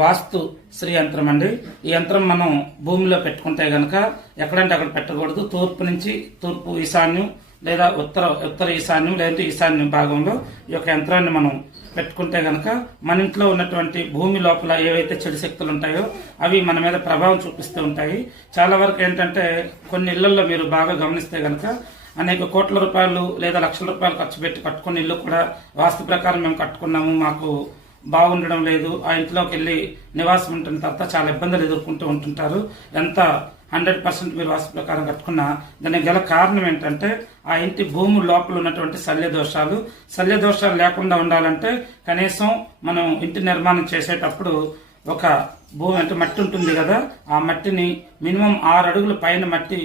వాస్తు శ్రీ యంత్రం అండి. ఈ యంత్రం మనం భూమిలో పెట్టుకుంటే గనక ఎక్కడంటే అక్కడ పెట్టకూడదు. తూర్పు నుంచి తూర్పు ఈశాన్యం లేదా ఉత్తర ఈశాన్యం లేదంటే ఈశాన్యం భాగంలో ఈ యొక్క యంత్రాన్ని మనం పెట్టుకుంటే గనక మన ఇంట్లో ఉన్నటువంటి భూమి లోపల ఏవైతే చెడు శక్తులు ఉంటాయో అవి మన మీద ప్రభావం చూపిస్తూ ఉంటాయి. చాలా వరకు ఏంటంటే కొన్ని ఇళ్లలో మీరు బాగా గమనిస్తే గనక అనేక కోట్ల రూపాయలు లేదా లక్షల రూపాయలు ఖర్చు పెట్టి కట్టుకున్న ఇల్లు కూడా వాస్తు ప్రకారం మేము కట్టుకున్నాము, మాకు బాగుండడం లేదు, ఆ ఇంట్లోకి వెళ్ళి నివాసం ఉంటున్న తర్వాత చాలా ఇబ్బందులు ఎదుర్కొంటూ ఉంటుంటారు. ఎంత 100% మీరు వాస్తు ప్రకారం కట్టుకున్నా దానికి గల కారణం ఏంటంటే ఆ ఇంటి భూమి లోపల ఉన్నటువంటి శల్య దోషాలు లేకుండా ఉండాలంటే కనీసం మనం ఇంటి నిర్మాణం చేసేటప్పుడు ఒక భూమి అంటే మట్టి ఉంటుంది కదా, ఆ మట్టిని మినిమం 6 అడుగుల పైన మట్టి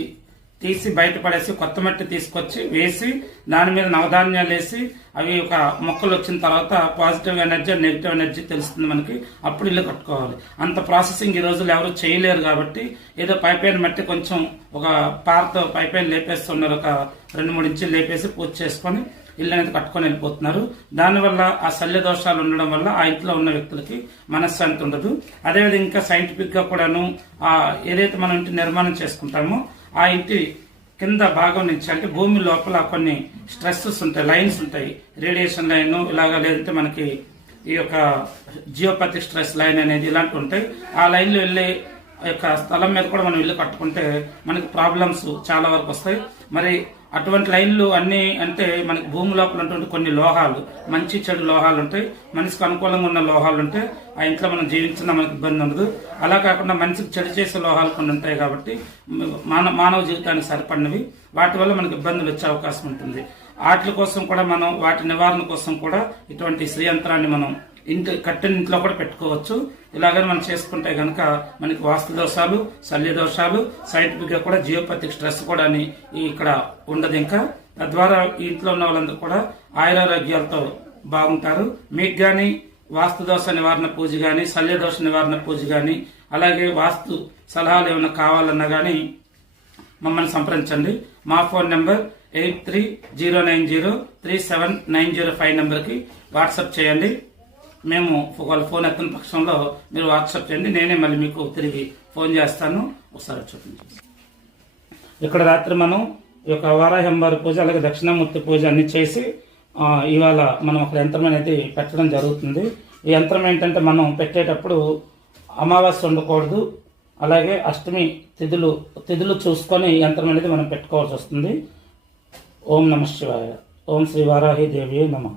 తీసి బయటపడేసి కొత్త మట్టి తీసుకొచ్చి వేసి దాని మీద నవధాన్యాలు వేసి అవి ఒక మొక్కలు వచ్చిన తర్వాత పాజిటివ్ ఎనర్జీ నెగిటివ్ ఎనర్జీ తెలుస్తుంది మనకి, అప్పుడు ఇల్లు కట్టుకోవాలి. అంత ప్రాసెసింగ్ ఈ రోజులు ఎవరు చేయలేరు కాబట్టి ఏదో పైపైన మట్టి కొంచెం ఒక పారతో పైపైన లేపేస్తున్నారు, ఒక 2-3 ఇంచులు లేపేసి పూజ చేసుకొని ఇల్లు అనేది కట్టుకొని వెళ్ళిపోతున్నారు. దానివల్ల ఆ శల్య దోషాలు ఉండడం వల్ల ఆ ఇంట్లో ఉన్న వ్యక్తులకి మనశ్శాంతి ఉండదు. అదేవిధంగా ఇంకా సైంటిఫిక్ గా కూడాను ఏదైతే మనం ఇంటి నిర్మాణం చేసుకుంటామో ఆ ఇంటి కింద భాగం నుంచి అంటే భూమి లోపల కొన్ని స్ట్రెస్సెస్ ఉంటాయి, లైన్స్ ఉంటాయి, రేడియేషన్ లైన్ ఇలాగా, లేదంటే మనకి ఈ యొక్క జియోపతిక్ స్ట్రెస్ లైన్ అనేది ఇలాంటివి ఉంటాయి. ఆ లైన్లో వెళ్ళే యొక్క స్థలం మీద కూడా మనం ఇల్లు కట్టుకుంటే మనకి ప్రాబ్లమ్స్ చాలా వరకు వస్తాయి. మరి అటువంటి లైన్లు అన్ని అంటే మనకి భూమి లోపల ఉన్నటువంటి కొన్ని లోహాలు, మంచి చెడు లోహాలు ఉంటాయి, మనిషికి అనుకూలంగా ఉన్న లోహాలు ఉంటాయి. ఆ ఇంట్లో మనం జీవించినా మనకి ఇబ్బంది ఉండదు. అలా కాకుండా మనిషికి చెడు చేసే లోహాలు కొన్ని ఉంటాయి కాబట్టి మానవ జీవితానికి సరిపడినవి, వాటి వల్ల మనకి ఇబ్బందులు వచ్చే అవకాశం ఉంటుంది. వాటి కోసం కూడా మనం వాటి నివారణ కోసం కూడా ఇటువంటి శ్రీ యంత్రాన్ని మనం కట్టిన ఇంట్లో కూడా పెట్టుకోవచ్చు. ఇలాగని మనం చేసుకుంటే గనక మనకి వాస్తు దోషాలు, శల్య దోషాలు, సైంటిఫిక్ గా కూడా జియోపతిక్ స్ట్రెస్ కూడా ఇక్కడ ఉండదు. ఇంకా తద్వారా ఈ ఇంట్లో ఉన్న వాళ్ళందరూ కూడా ఆయురారోగ్యాలతో బాగుంటారు. మీకు గాని వాస్తు దోష నివారణ పూజ గాని, శల్య దోష నివారణ పూజ గాని, అలాగే వాస్తు సలహాలు ఏమైనా కావాలన్నా గానీ మమ్మల్ని సంప్రదించండి. మా ఫోన్ నెంబర్ 8309037905 నెంబర్కి వాట్సాప్ చేయండి. మేము వాళ్ళ ఫోన్ ఎత్తని పక్షంలో మీరు వాట్సాప్ చేయండి, నేనే మళ్ళీ మీకు తిరిగి ఫోన్ చేస్తాను. ఒకసారి చూపించండి. ఇక్కడ రాత్రి మనం ఈ యొక్క వారాహంబారి పూజ అలాగే దక్షిణామూర్తి పూజ అన్ని చేసి ఇవాళ మనం ఒక యంత్రం అనేది పెట్టడం జరుగుతుంది. ఈ యంత్రం ఏంటంటే మనం పెట్టేటప్పుడు అమావాస్య ఉండకూడదు, అలాగే అష్టమి తిథులు చూసుకొని ఈ యంత్రం అనేది మనం పెట్టుకోవాల్సి వస్తుంది. ఓం నమః శివాయ. ఓం శ్రీ వారాహి దేవి నమః.